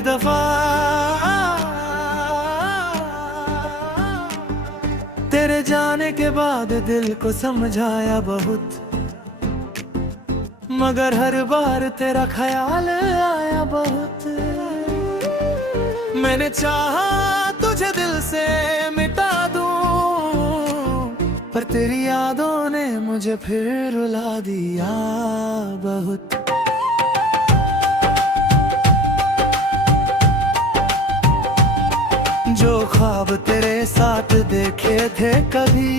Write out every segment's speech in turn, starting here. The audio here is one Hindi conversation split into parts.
आखिरी दफा तेरे जाने के बाद दिल को समझाया बहुत, मगर हर बार तेरा ख्याल आया बहुत। मैंने चाहा तुझे दिल से मिटा दूं, पर तेरी यादों ने मुझे फिर रुला दिया बहुत। जो ख्वाब तेरे साथ देखे थे कभी,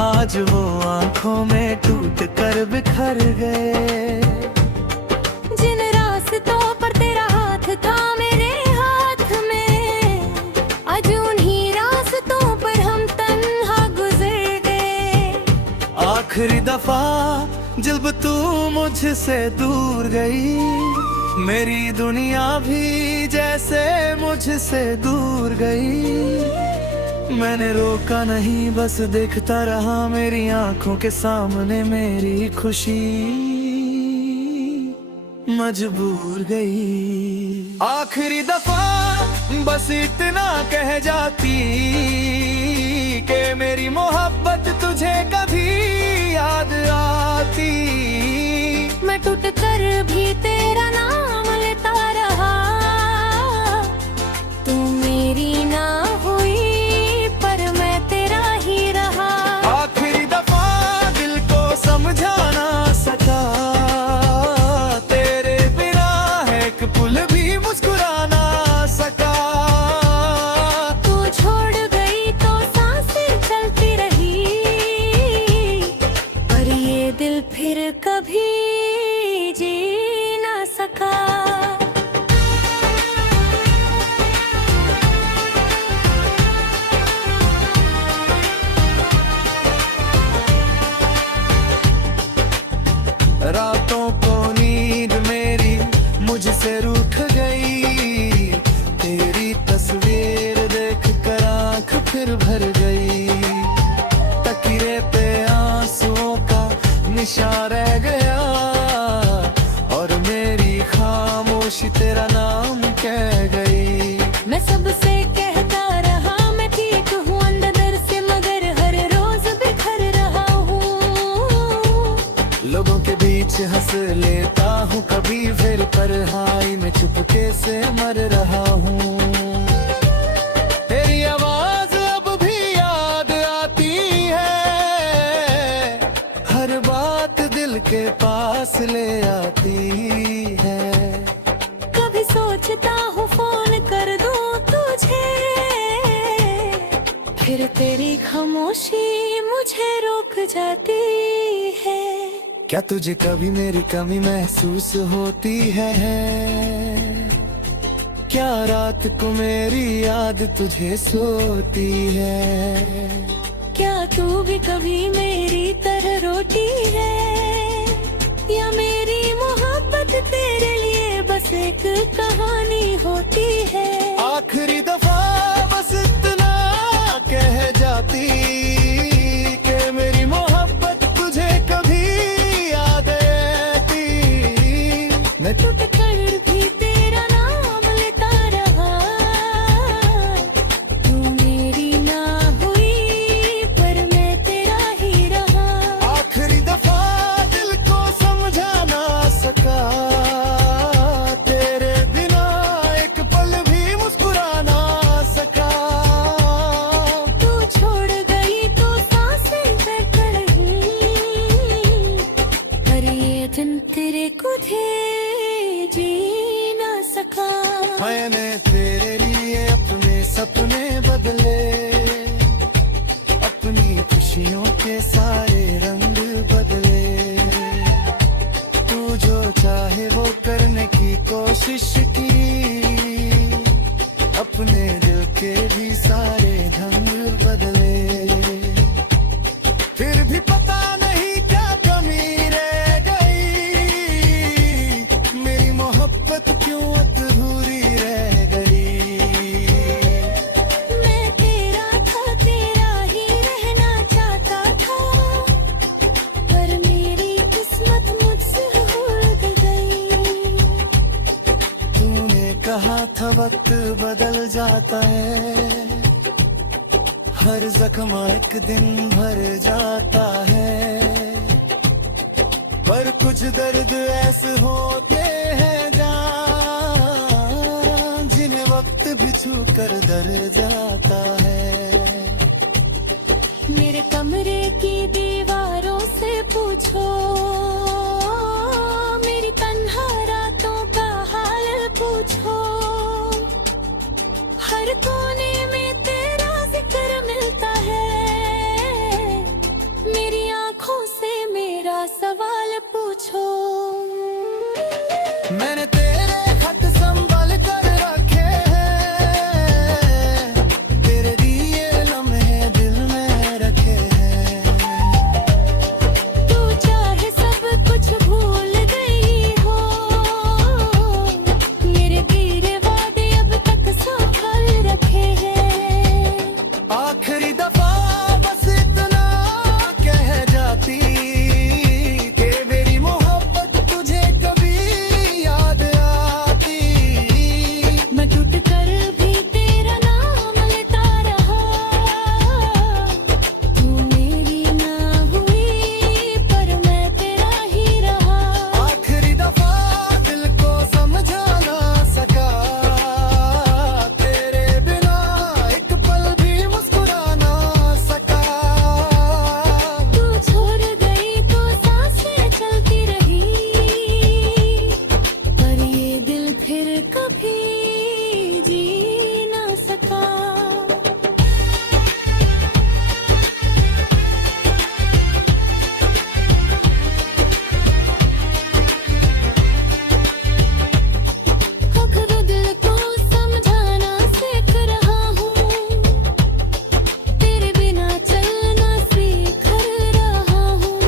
आज वो आंखों में टूट कर बिखर गए। जिन रास्तों पर तेरा हाथ था मेरे हाथ में, आज उन्हीं रास्तों पर हम तन्हा गुजर गए। आखिरी दफा जब तू मुझसे दूर गई, मेरी दुनिया भी जैसे मुझसे दूर गई। मैंने रोका नहीं, बस देखता रहा मेरी आंखों के सामने मेरी खुशी मजबूर गई। आखिरी दफा बस इतना कह जाती कि मेरी मोहब्बत तुझे कभी याद आती। मैं टूट कर भी तेरा नाम लेता रहा, तू मेरी ना हुई पर मैं तेरा ही रहा। आखिरी दफा दिल को समझा ना सका, तेरे बिना एक पुल भी मुस्कुरा ना सका। तू छोड़ गई तो सांसें चलती रही, पर ये दिल फिर कभी जी ना सका। रातों को नींद मेरी मुझसे रूठ गई, तेरी तस्वीर देख कर आँख फिर भर गई। तकिरे पे आंसुओं का निशान रह गया, और मेरी खामोशी तेरा नाम कह गई। मैं सबसे कहता रहा मैं ठीक हूँ अंदर से, मगर हर रोज बिखर रहा हूँ। लोगों के बीच हंस लेता हूँ कभी फिर, पर हाय मैं चुपके से मर रहा हूँ। तेरी आवाज अब भी याद आती है, हर बात दिल के पास ले आती है। कभी सोचता हूँ फोन कर दूँ तुझे, फिर तेरी खामोशी मुझे रोक जाती है। क्या तुझे कभी मेरी कमी महसूस होती है? क्या रात को मेरी याद तुझे सोती है? क्या तू भी कभी मेरी तरह रोती है, या मेरी मोहब्बत तेरे लिए बस एक कहानी होती है? आखिरी दफा बस इतना कह जाती कि मेरी मोहब्बत तुझे कभी याद आती। मैं टूट कर भी तेरा नाम लेता रहा, तू मेरी ना हुई पर मैं तेरा ही रहा। आखिरी दफा दिल को समझा ना सका, तेरे बिना एक पल भी मुस्कुरा ना सका। तू छोड़ गई तो सांसें धड़कन रही, पर ये दिन तेरे को थे जी ना सका। मैंने तेरे लिए अपने सपने बदले, अपनी खुशियों के सारे रंग बदले। तू जो चाहे वो करने की कोशिश की, अपने दिल के भी सारे ढंग बदले। फिर भी पता नहीं क्या कमी रह गई, मेरी मोहब्बत क्यों अधूरी रह गई। मैं तेरा था, तेरा ही रहना चाहता था, पर मेरी किस्मत मुझसे उलझ गई। तू चाहा था वक्त बदल जाता है, हर जख्म एक दिन भर जाता है, पर कुछ दर्द ऐसे होते हैं जान, जिन्हें वक्त भी छू कर दर जाता है। मेरे कमरे की दीवारों से पूछो, मेरी तन्हा रातों का हाल पूछो, हर कोने में तेरा जिक्र मिलता है, मेरी आंखों से मेरा सवाल पूछो। मैंने तेरे खत संभाल कर रखे हैं, तेरे दिए लम्हे दिल में रखे हैं, तू चाहे सब कुछ भूल गई हो, मेरे गिरे वादे अब तक संभाल रखे हैं। आखिरी दफा बस इतना कह जाती कि मेरी मोहब्बत तुझे कभी याद आती। मैं टूट कर भी तेरा नाम लेता रहा, तू मेरी ना हुई पर मैं तेरा ही रहा। आखिरी दफा दिल को समझा ना सका, तेरे बिना एक पल भी मुस्कुरा ना सका। तू छोड़ गई तो सांसें चलती रही, पर ये दिल फिर कभी जी ना सका। खुद दिल को समझाना सीख रहा हूँ, तेरे बिना चलना सीख रहा हूँ।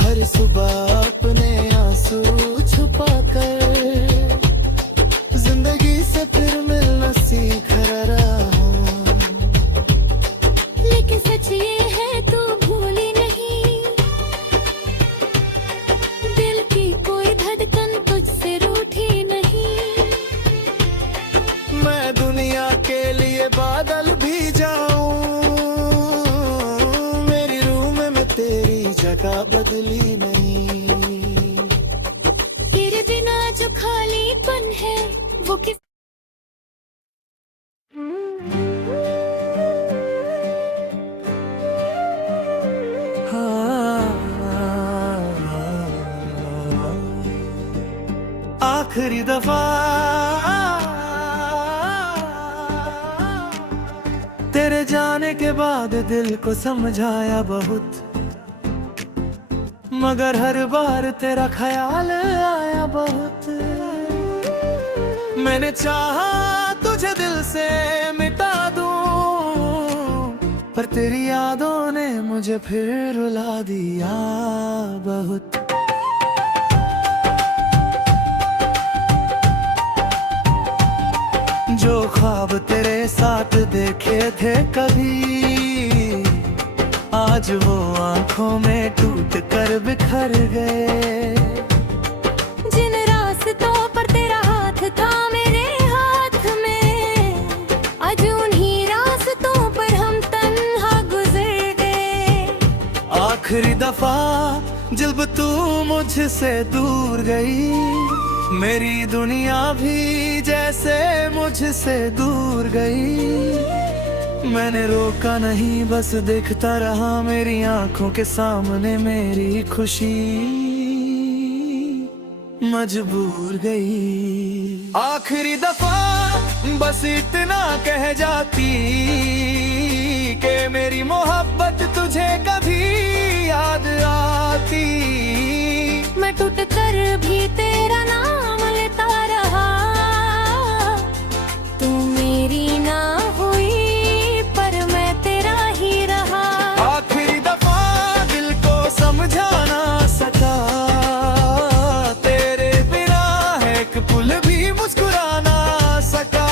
हर सुबह अपने आंसू छुपा कर जिंदगी से फिर मिलना सीख रहा हूँ। लेकिन सच ये है तू भूली नहीं, दिल की कोई धड़कन तुझसे रूठी नहीं। मैं दुनिया के लिए बादल भी जाऊं, मेरी रूह में मैं तेरी जगह बदली नहीं। तेरे बिना जो खालीपन है वो किस आखिरी दफा तेरे जाने के बाद दिल को समझाया बहुत, मगर हर बार तेरा ख्याल आया बहुत। मैंने चाहा तुझे दिल से मिटा दूं, पर तेरी यादों ने मुझे फिर रुला दिया बहुत। जो ख्वाब तेरे साथ देखे थे कभी, आज वो आंखों में टूट कर बिखर गए। जिन रास्तों पर तेरा हाथ था मेरे हाथ में, आज उन्हीं रास्तों पर हम तन्हा गुजर गए। आखिरी दफा जब तू मुझसे दूर गई, मेरी दुनिया भी जैसे मुझसे दूर गई। मैंने रोका नहीं, बस देखता रहा, मेरी आंखों के सामने मेरी खुशी मजबूर गई। आखिरी दफा बस इतना कह जाती कि मेरी मोहब्बत तुझे कभी याद आती। मैं टूट कर भी तेरा नाम लेता रहा, तू मेरी ना हुई पर मैं तेरा ही रहा। आखिरी दफा दिल को समझा ना सका, तेरे बिना एक पुल भी मुस्कुरा ना सका।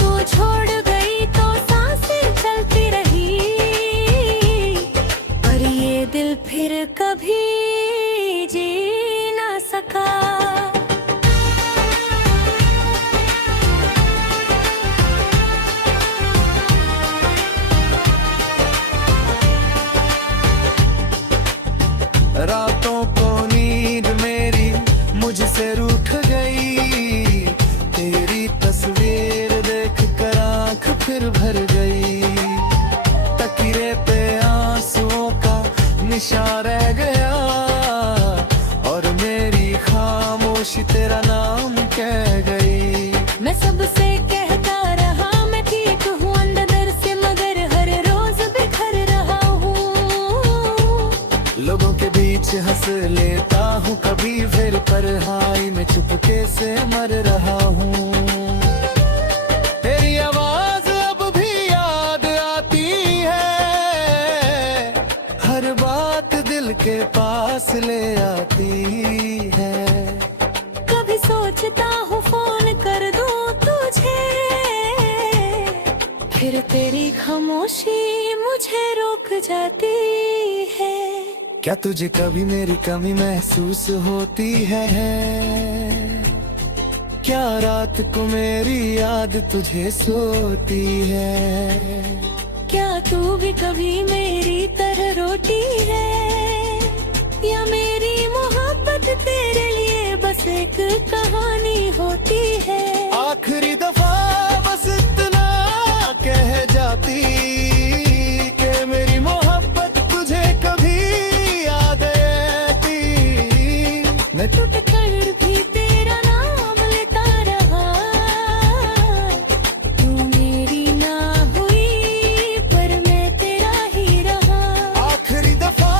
तू छोड़ गई तो सांसें चलती रही, पर ये दिल फिर कभी जी ना सका। मैं सबसे कहता रहा मैं ठीक हूँ अंदर से, मगर हर रोज बिखर रहा हूँ। लोगों के बीच हंस लेता हूँ कभी, फिर पर हाई में चुपके से मर रहा हूँ। तेरी आवाज अब भी याद आती है, हर बात दिल के पास ले आती है। कभी सोचता हूँ फोन कर दूँ तुझे, फिर तेरी खामोशी मुझे रोक जाती है। क्या तुझे कभी मेरी कमी महसूस होती है? क्या रात को मेरी याद तुझे सोती है? क्या तू भी कभी मेरी तरह रोती है, या मेरी मोहब्बत तेरे लिए बस एक कहानी होती है? आखिरी दफा बस इतना कह जाती कि मेरी मोहब्बत तुझे कभी याद आती। मैं टूट कर भी तेरा नाम लेता रहा, तू मेरी ना हुई पर मैं तेरा ही रहा। आखिरी दफा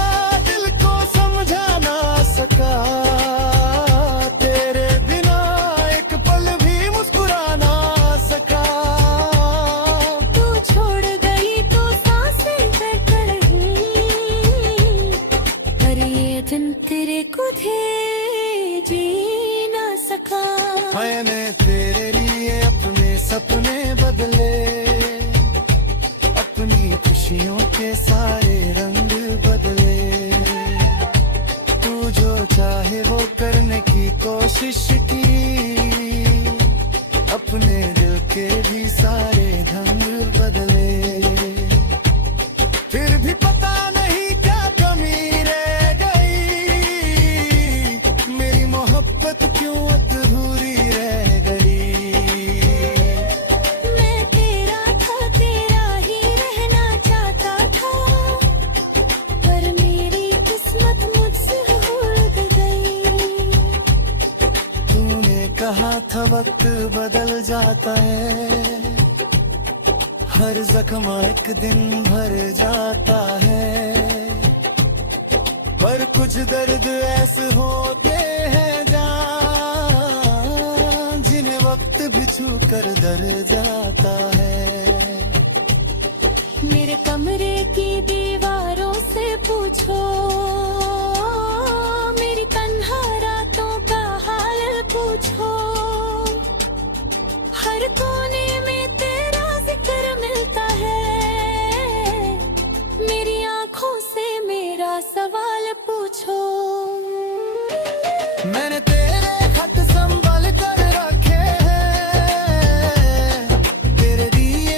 दिल को समझा ना सका, तेरे बिना एक पल भी मुस्कुरा ना सका। तू छोड़ गई तो सांसें धड़कन रही, पर ये दिन तेरे को थे जी ना सका। मैंने तेरे लिए अपने सपने बदले, अपनी खुशियों के सारे रंग बदले। तू जो चाहे वो करने की कोशिश की, अपने दिल के भी सारे ढंग बदले। फिर भी पता नहीं क्या कमी रह गई, मेरी मोहब्बत क्यों अधूरी रह गई। मैं तेरा था, तेरा ही रहना चाहता था, पर मेरी किस्मत मुझसे उलझ गई। तूने कहा था वक्त बदल जाता है, हर जख्म एक दिन भर जाता है। पर कुछ दर्द ऐसे होते हैं जान, जिन्हें वक्त भी छू कर दर जाता है। मेरे कमरे की दीवारों से पूछो, मेरी तन्हा रातों का हाल पूछो। हर कोने में तेरा जिक्र मिलता है, मेरी आंखों से मेरा सवाल पूछो। मैंने तेरे खत संभाल कर रखे हैं, तेरे दिए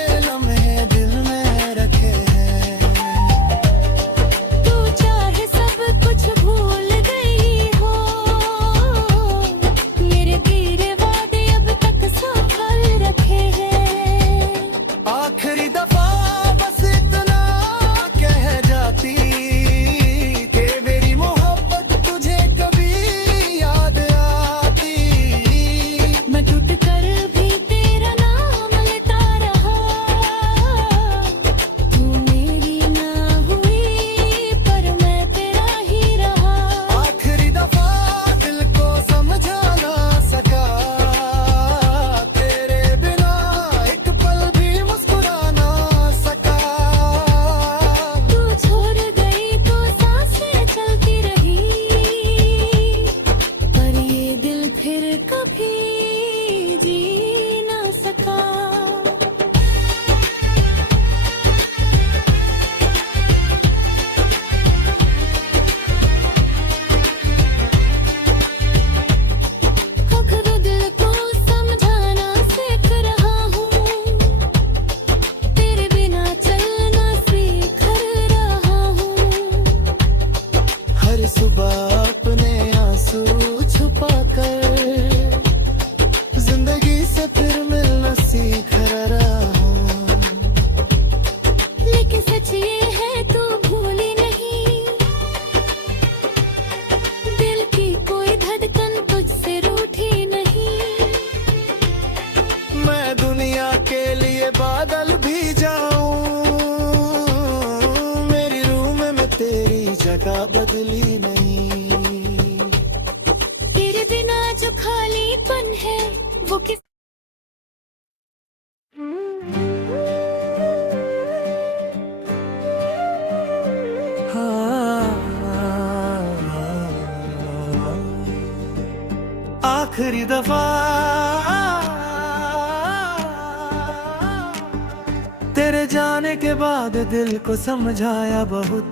बाद दिल को समझाया बहुत,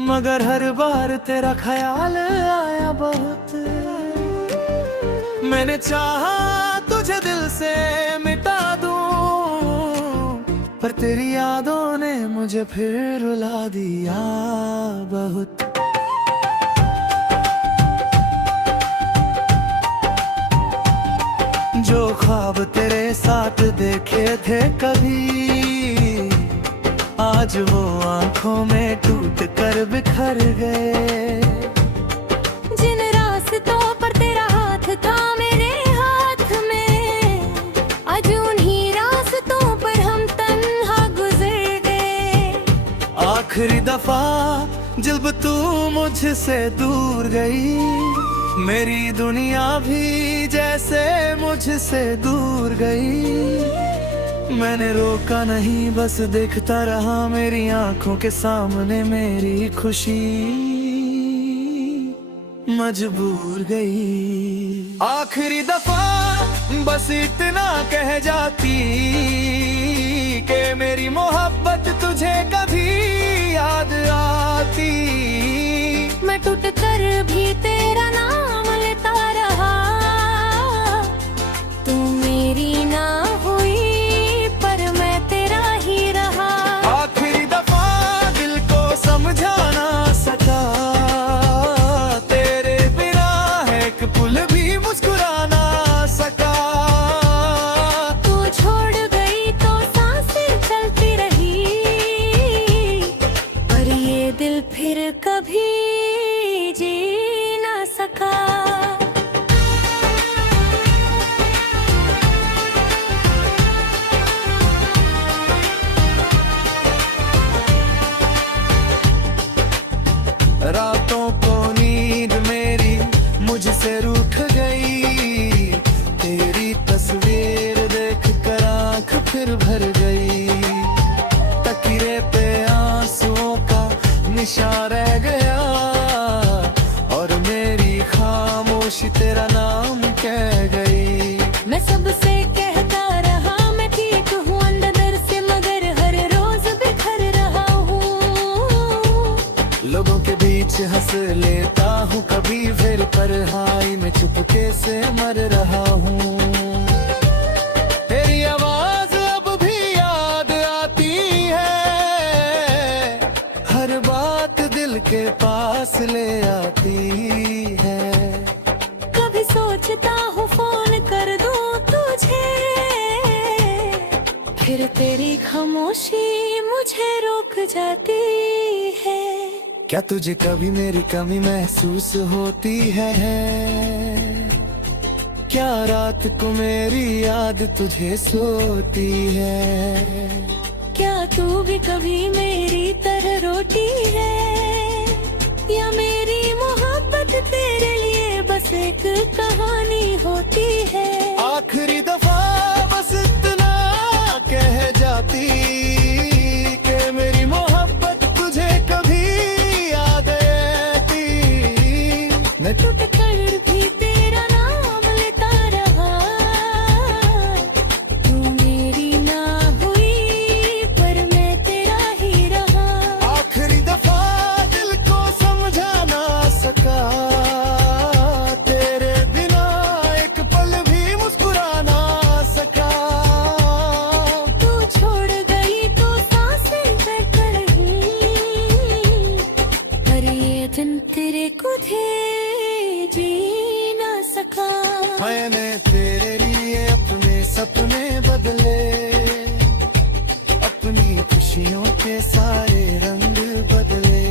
मगर हर बार तेरा ख्याल आया बहुत। मैंने चाहा तुझे दिल से मिटा दूं, पर तेरी यादों ने मुझे फिर रुला दिया बहुत। जो ख्वाब तेरे साथ देखे थे कभी, आज वो आंखों में टूट कर बिखर गए। जिन रास्तों पर तेरा हाथ था मेरे हाथ में, आज उन्हीं रास्तों पर हम तन्हा गुजर गए। आखिरी दफा जब तू मुझसे दूर गई, मेरी दुनिया भी जैसे मुझसे दूर गई। मैंने रोका नहीं, बस देखता रहा, मेरी आंखों के सामने मेरी खुशी मजबूर गई। आखिरी दफा बस इतना कह जाती कि मेरी मोहब्बत तुझे कभी याद आती। मैं टूट कर भी तेरा नाम लेता रहा, तू मेरी ना हुई पर मैं तेरा ही रहा। आखिरी दफा दिल को समझा ना सका, तेरे बिना एक पुल भी मुस्कुरा ना सका। तू छोड़ गई तो सांसें चलती रही, पर ये दिल फिर कभी जी ना सका। रातों को नींद मेरी मुझसे रूठ गई, तेरी तस्वीर देख कर आँख फिर भर गई। तकिरे पे आंसुओं का निशान रह गया, और मेरी खामोशी तेरा नाम कह गई। मैं सबसे कहता रहा मैं ठीक हूँ अंदर से, मगर हर रोज बिखर रहा हूँ। लोगों के बीच हंस लेता हूँ कभी फिर, पर हाय मैं चुपके से मर रहा हूँ। तेरी आवाज अब भी याद आती है, हर बात दिल के पास ले आती है। कभी सोचता हूँ फोन कर दूँ तुझे, फिर तेरी खामोशी मुझे रोक जाती है। क्या तुझे कभी मेरी कमी महसूस होती है? क्या रात को मेरी याद तुझे सोती है? क्या तू भी कभी मेरी तरह रोती है, या मेरी मोहब्बत तेरे लिए बस एक कहानी होती है? आखिरी दफा बस इतना कह जाती कि मेरी मोहब्बत तुझे कभी याद आती। मैं टूट कर भी तेरा नाम लेता रहा, तू मेरी ना हुई पर मैं तेरा ही रहा। आखिरी दफा दिल को समझा ना सका, तेरे बिना एक पल भी मुस्कुरा ना सका। तू छोड़ गई तो सांसें तड़प रही, पर ये दिन तेरे को थे जी ना सका। मैंने तेरे लिए अपने सपने बदले, अपनी खुशियों के सारे रंग बदले।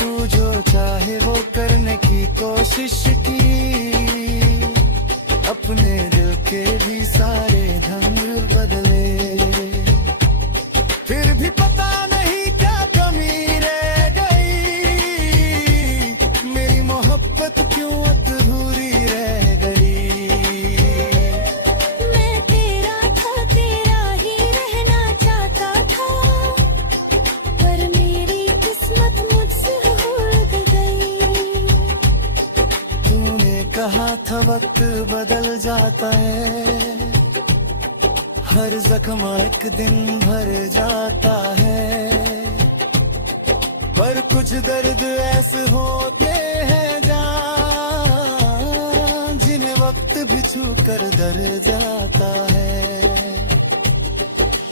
तू जो चाहे वो करने की कोशिश की, अपने दिल के भी सारे ढंग बदले। फिर भी पता नहीं क्या कमी रह गई, मेरी मोहब्बत क्यों अधूरी रह गई। मैं तेरा था, तेरा ही रहना चाहता था, पर मेरी किस्मत मुझसे उलझ गई। तूने कहा था वक्त बदल जाता है, हर जख्म एक दिन भर जाता है, पर कुछ दर्द ऐसे होते हैं जान, जिन्हें वक्त भी छू कर दर जाता है।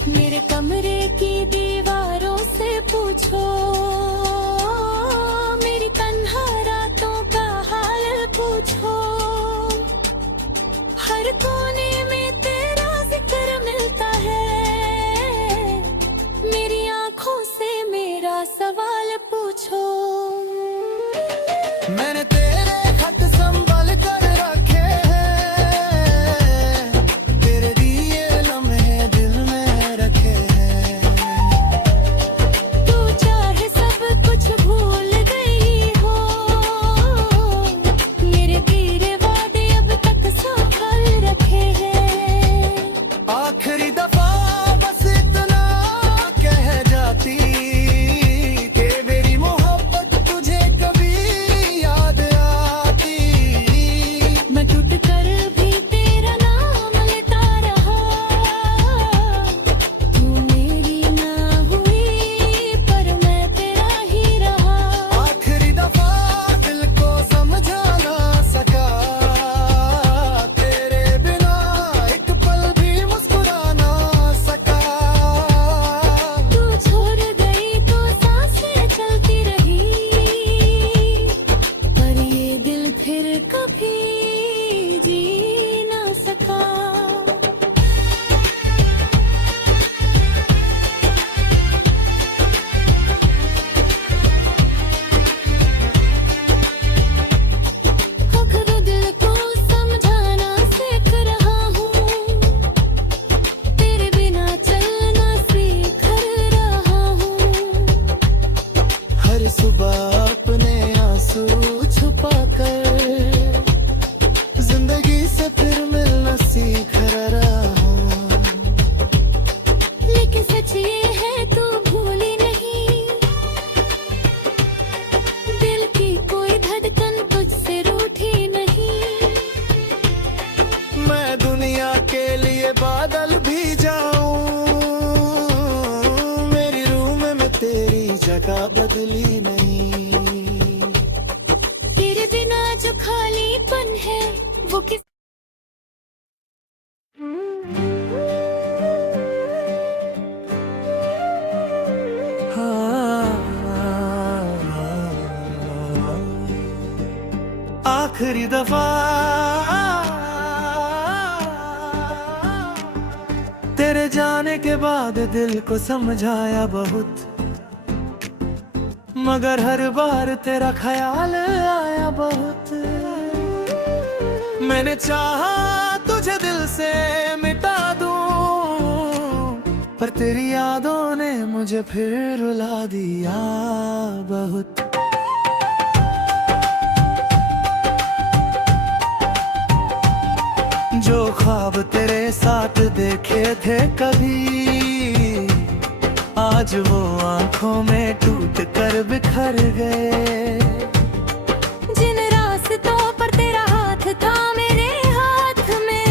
मेरे कमरे की दीवारों से पूछो, मेरी तन्हा रातों का हाल पूछो, हर कोने में तेरा जिक्र मिलता है, मेरी आंखों से मेरा सवाल पूछो। मैंने तेरे खत संभाल कर रखे हैं, तेरे दिए लम्हे दिल में रखे हैं। तू चाहे सब कुछ भूल गई हो, मेरे गिरे वादे अब तक संभाल रखे हैं। आखिरी दफा बस इतना कह जाती कि मेरी मोहब्बत तुझे कभी याद आती। मैं टूट कर भी तेरा नाम लेता रहा, तू मेरी ना हुई पर मैं तेरा ही रहा। आखिरी दफा दिल को समझा ना सका, तेरे बिना एक पल भी मुस्कुरा ना सका। तू छोड़ गई तो सांसें चलती रही, पर ये दिल फिर कभी जी ना सका। खुद दिल को समझाना सीख रहा हूँ, तेरे बिना चलना सीख रहा हूँ। हर सुबह अपने आंसू छुपा कर जिंदगी से फिर मिलना सीख रहा हूँ। लेकिन सच ये है तू भूली नहीं, दिल की कोई धड़कन तुझसे रूठी नहीं। मैं दुनिया के लिए बादल भी जाऊं, मेरी रूह में मैं तेरी जगह बदली नहीं। तेरे बिना जो खालीपन है वो किस आखिरी दफा तेरे जाने के बाद दिल को समझाया बहुत, मगर हर बार तेरा ख्याल आया बहुत। मैंने चाहा तुझे दिल से मिटा दूं, पर तेरी यादों ने मुझे फिर रुला दिया बहुत। जो ख्वाब तेरे साथ देखे थे कभी, आज वो आंखों में टूट कर बिखर गए। जिन रास्तों पर तेरा हाथ था मेरे हाथ में,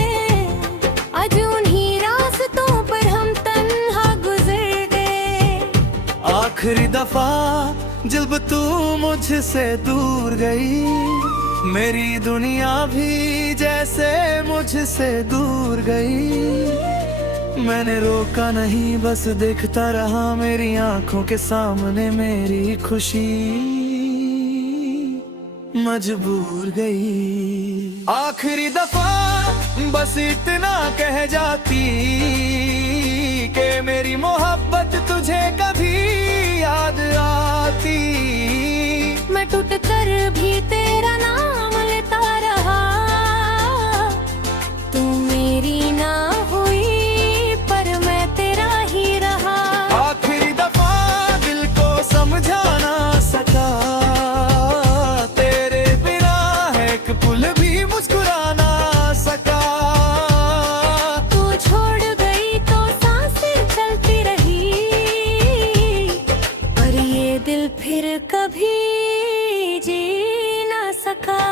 आज उन्हीं रास्तों पर हम तन्हा गुजर गए। आखिरी दफा जब तू मुझसे दूर गई, मेरी दुनिया भी जैसे मुझसे दूर गई। मैंने रोका नहीं, बस देखता रहा, मेरी आंखों के सामने मेरी खुशी मजबूर गई। आखिरी दफा बस इतना कह जाती कि मेरी मोहब्बत तुझे कभी याद आती। मैं टूट कर भी तेरा नाम लेता रहा, तू मेरी ना हुई पर मैं तेरा ही रहा। आखिरी दफा दिल को समझा ना सका, तेरे बिना एक पुल भी मुस्कुरा ना सका। तू छोड़ गई तो सांसें चलती रही, पर ये दिल फिर कभी जी ना सका।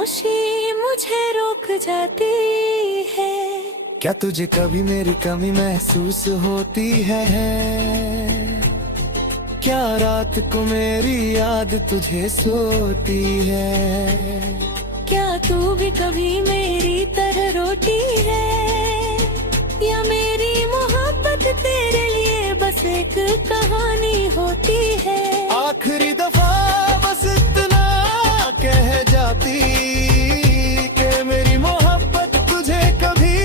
खामोशी मुझे रोक जाती है। क्या तुझे कभी मेरी कमी महसूस होती है? क्या रात को मेरी याद तुझे सोती है? क्या तू भी कभी मेरी तरह रोती है, या मेरी मोहब्बत तेरे लिए बस एक कहानी होती है? आखिरी दफा बस इतना कह जाती कि मेरी मोहब्बत तुझे कभी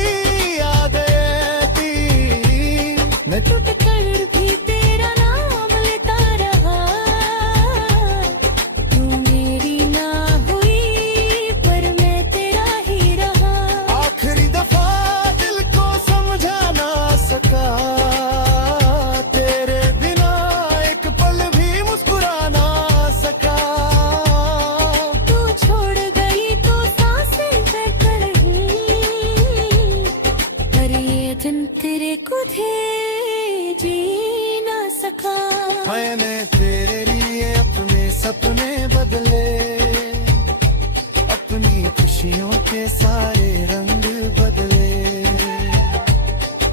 याद आती। मैं टूट कर भी तेरा नाम लेता रहा, तू मेरी ना हुई पर मैं तेरा ही रहा। आखिरी दफा दिल को समझा ना सका, तेरे बिना एक पल भी मुस्कुरा ना सका। तू छोड़ गई तो सांसें धड़क रही, पर ये दिन तेरे खुदे जी ना सका। मैंने तेरे लिए अपने सपने बदले, अपनी खुशियों के सारे रंग बदले।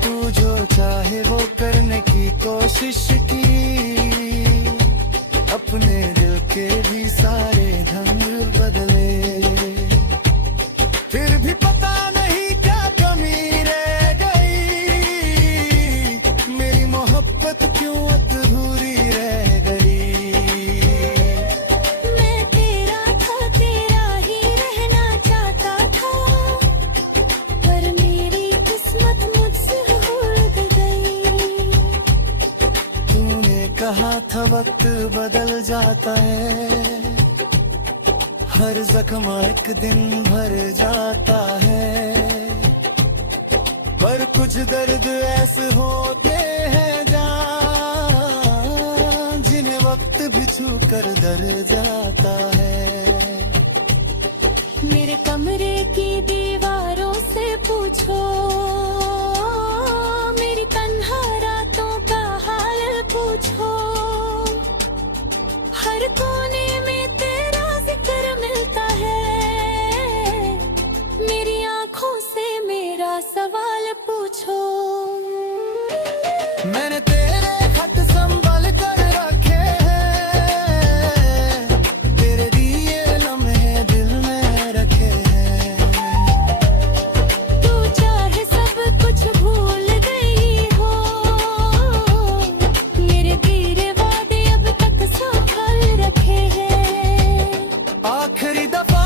तू जो चाहे वो करने की कोशिश की, अपने दिल के भी सारे ढंग बदले। फिर भी पता नहीं क्या कमी रह गई, मेरी मोहब्बत क्यों अधूरी रह गई। मैं तेरा था, तेरा ही रहना चाहता था, पर मेरी किस्मत मुझसे उलझ गई। तूने कहा था वक्त बदल जाता है, हर जख्म एक दिन भर जाता है। पर कुछ दर्द ऐसे होते हैं जान, जिन्हें वक्त भी छू कर दर जाता है। मेरे कमरे की दीवारों से पूछो, मेरी तन्हा रातों का हाल पूछो। हर कोने में तेरा जिक्र मिलता है, मेरी आंखों से मेरा सवाल पूछो। मैंने तेरे खत संभाल कर रखे हैं, तेरे दिए लम्हे दिल में रखे हैं। तू चाहे सब कुछ भूल गई हो, मेरे गिरे वादे अब तक संभाल रखे हैं। आखिरी दफा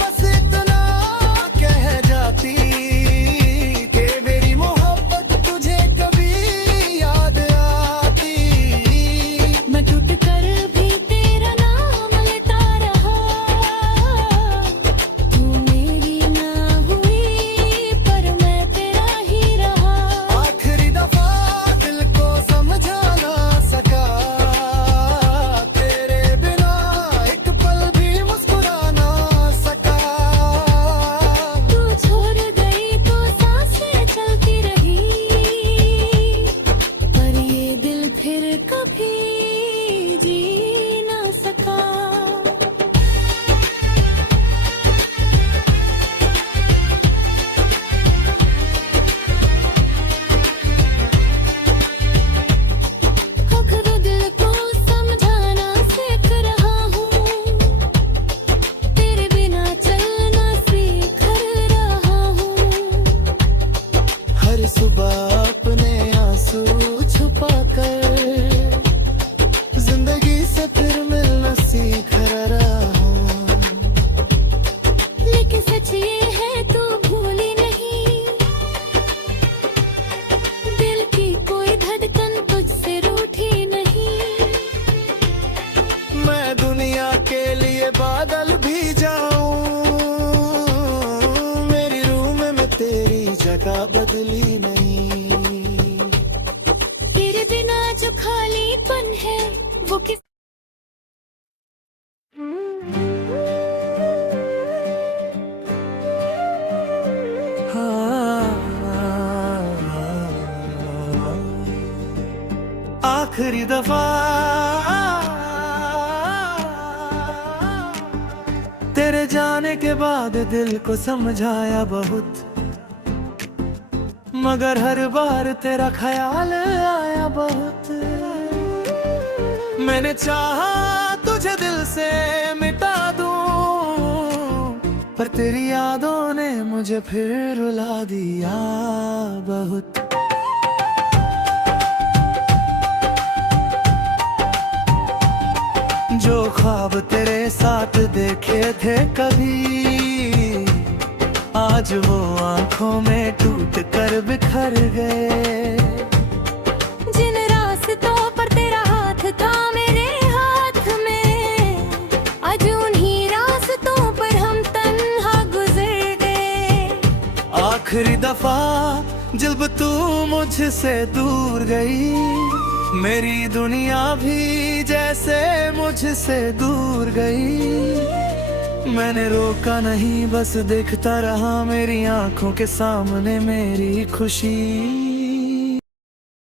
बस इतना कह जाती कि मेरी मोहब्बत तुझे कभी याद आती। मैं टूट कर भी तेरा नाम लेता रहा, तू मेरी ना हुई पर मैं तेरा ही रहा। आखिरी दफा दिल को समझा ना सका, तेरे बिना एक पल भी मुस्कुरा ना सका। तू छोड़ गई तो सांसें चलती रही, पर ये दिल फिर कभी जी ना सका। खुद दिल को समझाना सीख रहा हूँ, तेरे बिना चलना सीख रहा हूँ। हर सुबह अपने आंसू छुपा कर जिंदगी से फिर मिलना सीख रहा हूँ। लेकिन सच ये है तू भूली नहीं, दिल की कोई धड़कन तुझसे रूठी नहीं। मैं दुनिया के लिए बादल भी जाऊं, मेरी रूह में मैं तेरी जगह बदली नहीं। तेरे बिना जो खालीपन है वो किस आखिरी दफा तेरे जाने के बाद दिल को समझाया बहुत, मगर हर बार तेरा ख्याल आया बहुत। मैंने चाहा तुझे दिल से मिटा दूं, पर तेरी यादों ने मुझे फिर रुला दिया बहुत। जो ख्वाब तेरे साथ देखे थे कभी, आज वो आंखों में टूट कर बिखर गए। जिन रास्तों पर तेरा हाथ था मेरे हाथ में, आज उन्हीं रास्तों पर हम तन्हा गुजर गए। आखिरी दफा जब तू मुझसे दूर गई, मेरी दुनिया भी जैसे मुझसे दूर गई। मैंने रोका नहीं, बस देखता रहा मेरी आंखों के सामने मेरी खुशी।